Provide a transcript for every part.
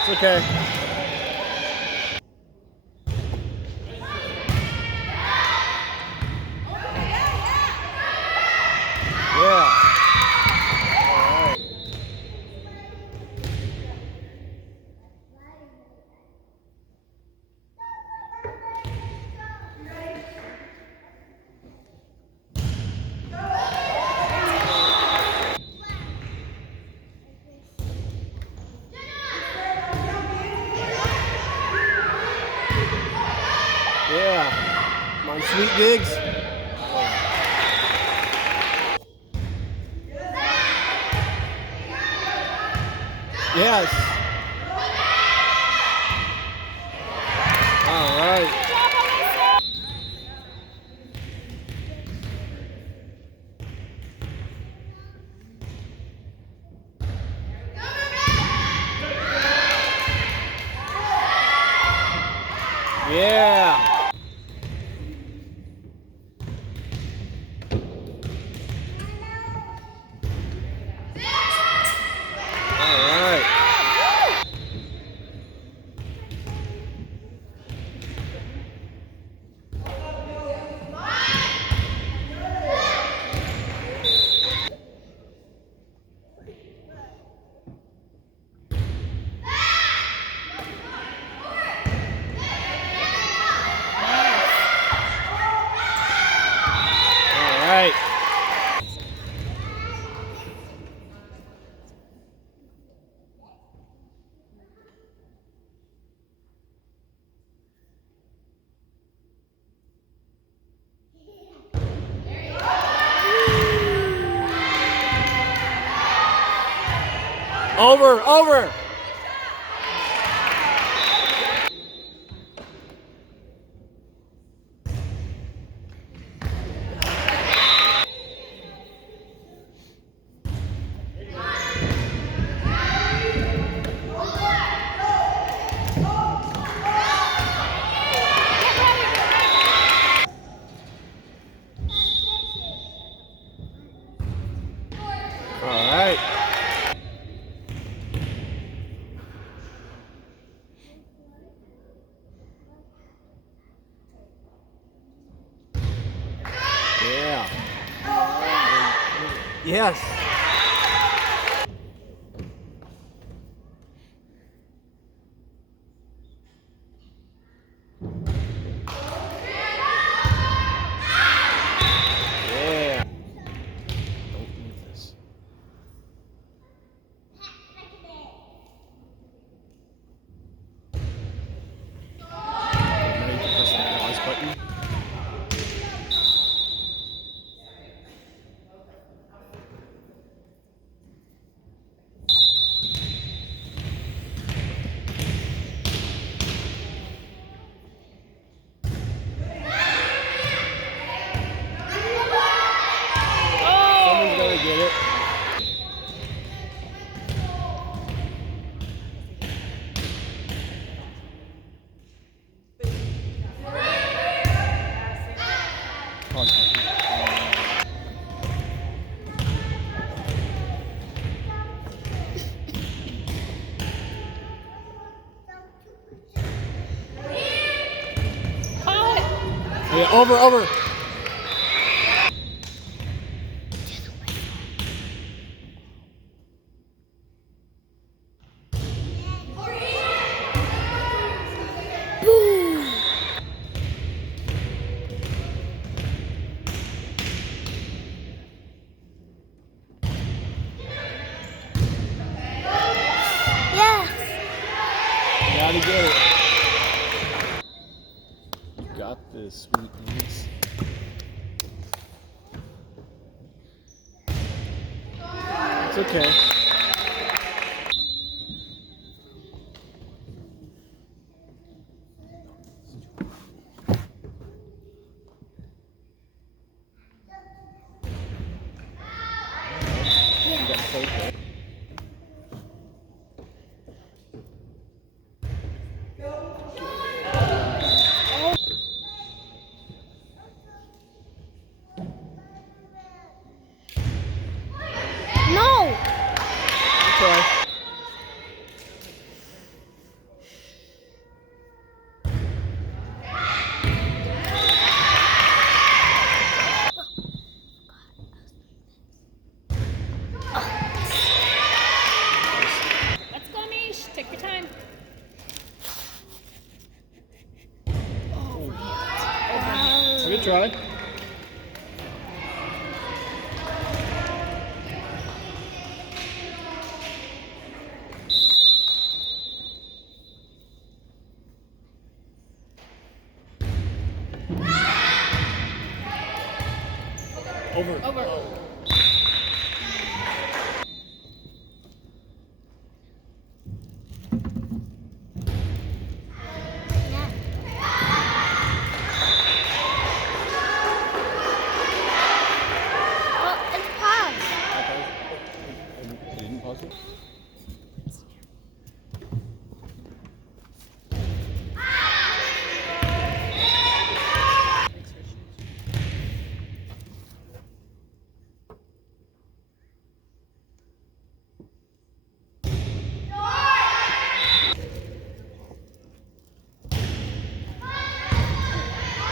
It's okay. Yeah. Yeah. Come on, Sweet Diggs. Yes. All right. Yeah. All right. All right. Over, over. All right. Yeah. Yes. Yeah. Don't move this. Now you can press the pause button. Someone's gonna get it. Pause button. Yeah, over, over. You gotta get it. You got this, Sweet Diggs. It's okay. You got plate there. No! try? Over. Over. Well, it's paused. It didn't pause it?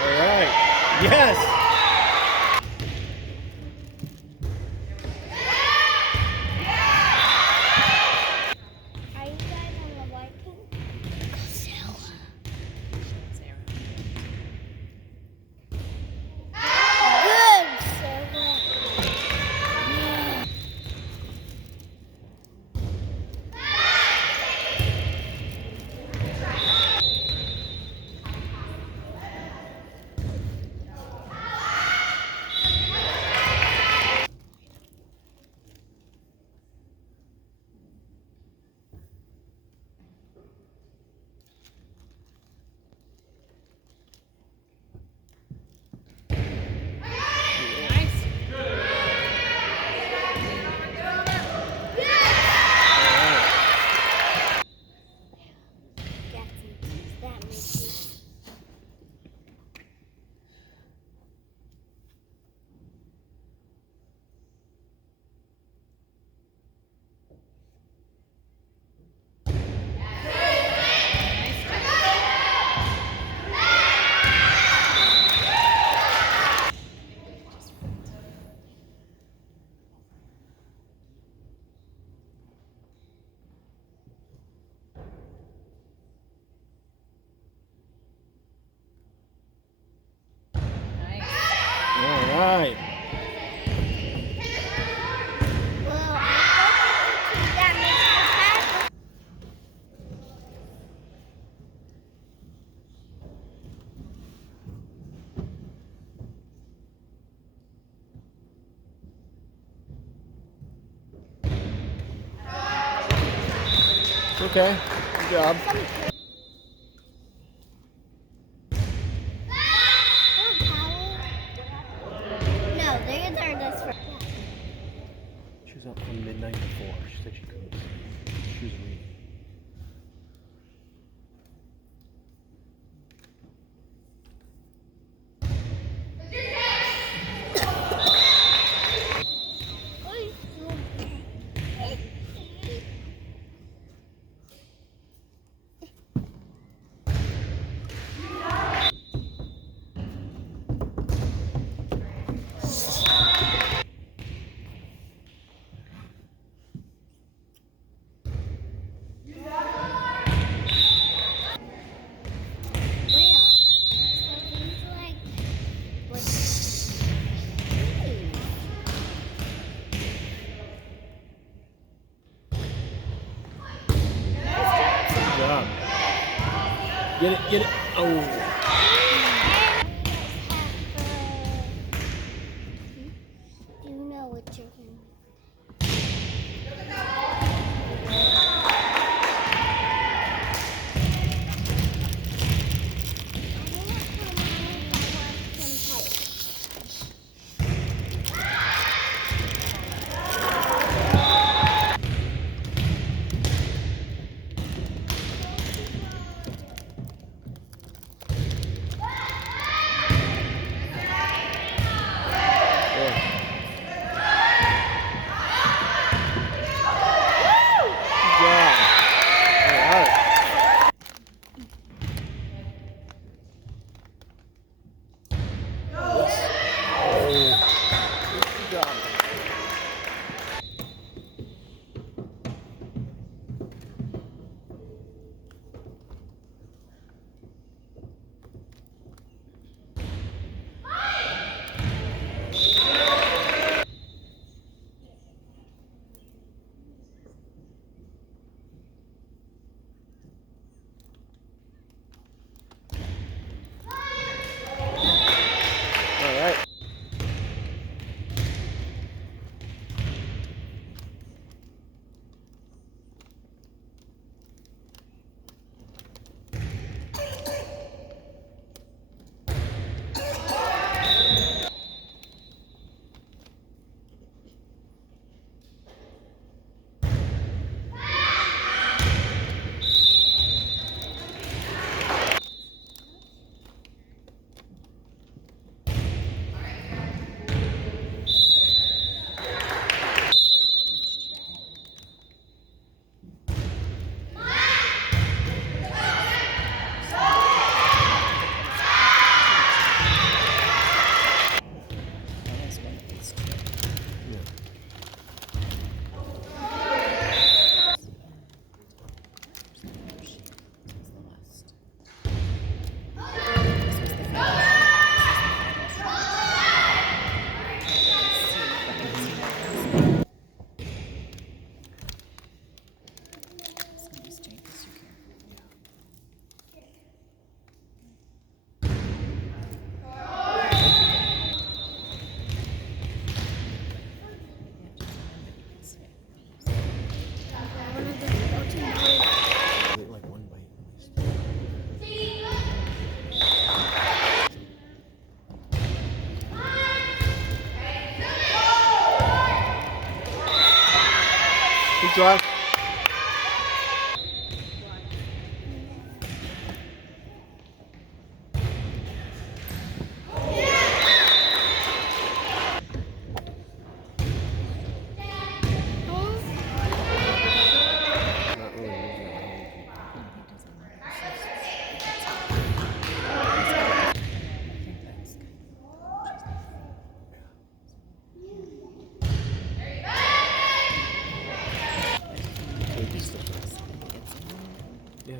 All right. Yes. Are you guys on the white team? Sarah. Good, Sarah. Nice. That makes me. Nice. All right. Well, unfortunately, that makes me happy. It's okay. Good job. Oh, Powell. No, they're this for. She was up from midnight to 4. She said she couldn't sleep. She was reading. Good job. Get it, get it. Oh. Do you know what you're doing? try. Not really moving it. Maybe still try. Yeah.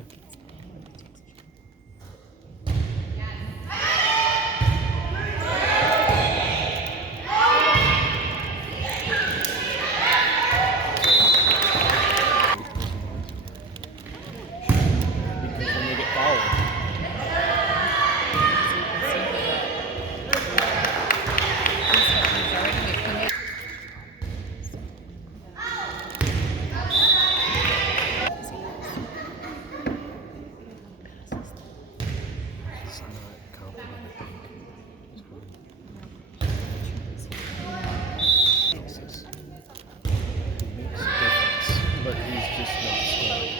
Because when they get fouled. It's not confident, I think. Jesus. He makes a difference, but he's just not scoring.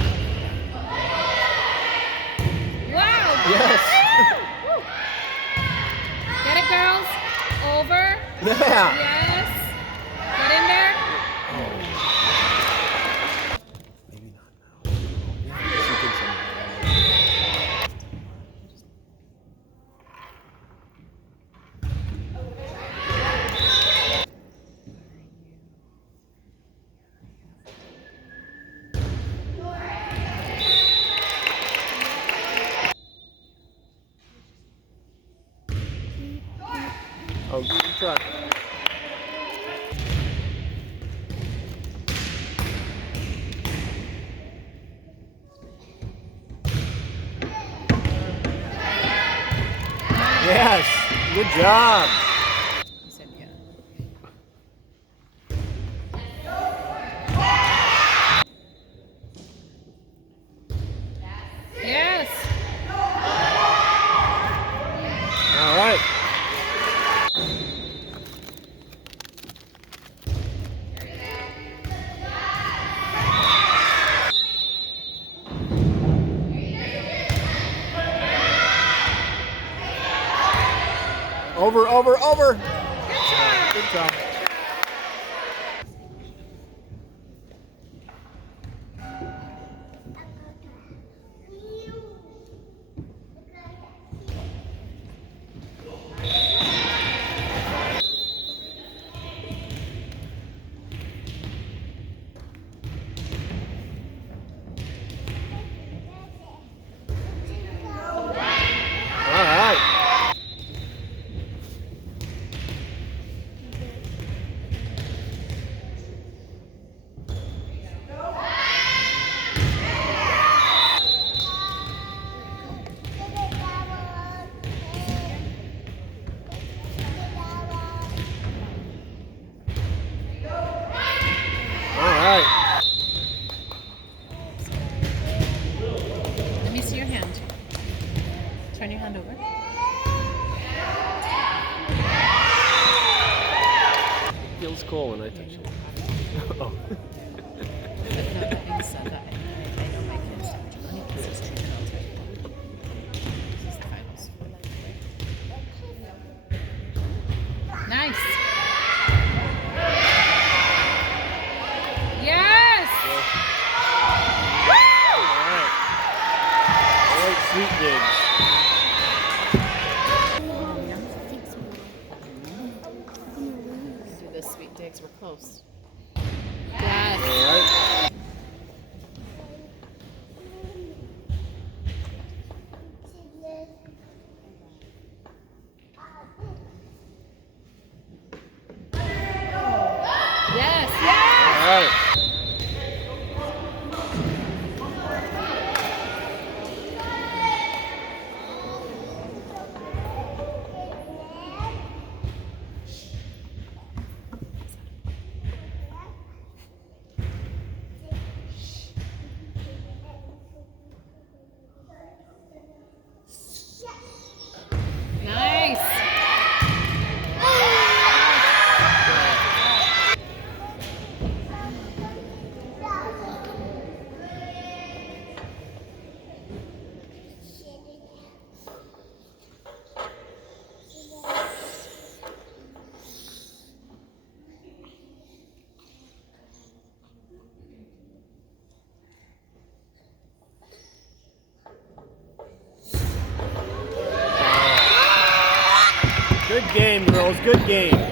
Wow! Yes! Get it, girls. Over. Yeah! Yes. Get in there. Maybe not now. Yeah, she thinks I'm Oh, good try. Yes! Good job! He said, yeah. Yes. All right. Over, over, over. Good job. All right. All right. Let me see your hand. Turn your hand over. Feels cool when I touch it. Oh. But no, that being said, that I know my kids only consistent and I'll tell you. This is the finals. Nice. Yes. All right. All right, sweet digs. Do the sweet digs. We're close. Yes. All right. Yes. Yes. All right. game, girls. Good game.